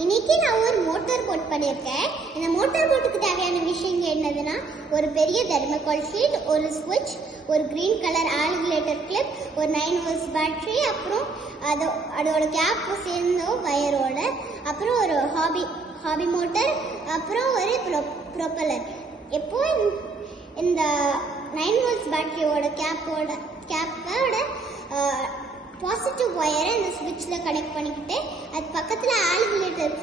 இன்னைக்கு நான் ஒரு மோட்டார் போட் பண்ணியிருக்கேன். இந்த மோட்டார் போட்டுக்கு தேவையான விஷயங்கள் என்னதுன்னா, ஒரு பெரிய தெர்மோகால் ஷீட், ஒரு ஸ்விட்ச், ஒரு கிரீன் கலர் ஆல்குலேட்டர் கிளிப், ஒரு 9 வோல்ட்ஸ் பேட்டரி, அப்புறம் அதோட கேப் சேர்ந்த வயரோட, அப்புறம் ஒரு ஹாபி மோட்டார், அப்புறம் ஒரு ப்ரொப்பலர். எப்போ இந்த 9 வோல்ட்ஸ் பேட்டரியோட கேப்போட பாசிட்டிவ் ஒயரை இந்த ஸ்விட்சில் கனெக்ட் பண்ணிக்கிட்டு, அது பக்கத்தில் ஆல்குலேட்டர்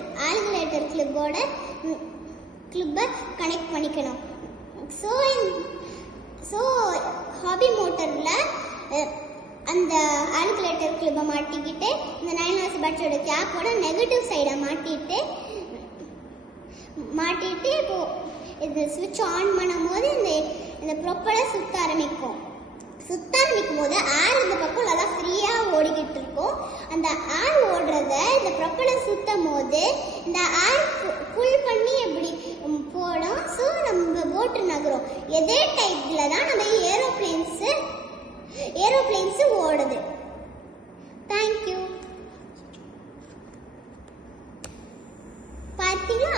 கிளிப்பை கனெக்ட் பண்ணிக்கணும். ஸோ ஹாபி மோட்டரில் அந்த ஆல்குலேட்டர் கிளிப்பை மாட்டிக்கிட்டு, இந்த 9 வோல்ட்ஸ் பேட்டரியோட கேப்போட நெகட்டிவ் சைடை மாட்டிட்டு இப்போ இந்த ஸ்விட்ச் ஆன் பண்ணும் போது இந்த ப்ரொப்பலர் சுத்த ஆரம்பிக்கும் போது ஏர் இந்த பக்கம் நல்லா ஃப்ரீயாக ஓடிக்கிட்டு இருக்கும். அந்த ஏர் ஓடுறத இந்த ப்ரொப்பலர் சுத்தும் போது இந்த ஏர் புல் பண்ணி எப்படி போடும். ஸோ நம்ம போட்டு நகரும். இதே டைப்பில் தான் நம்ம ஏரோப்ளேன்ஸு ஓடுது. தேங்க்யூ. பார்த்தீங்களா?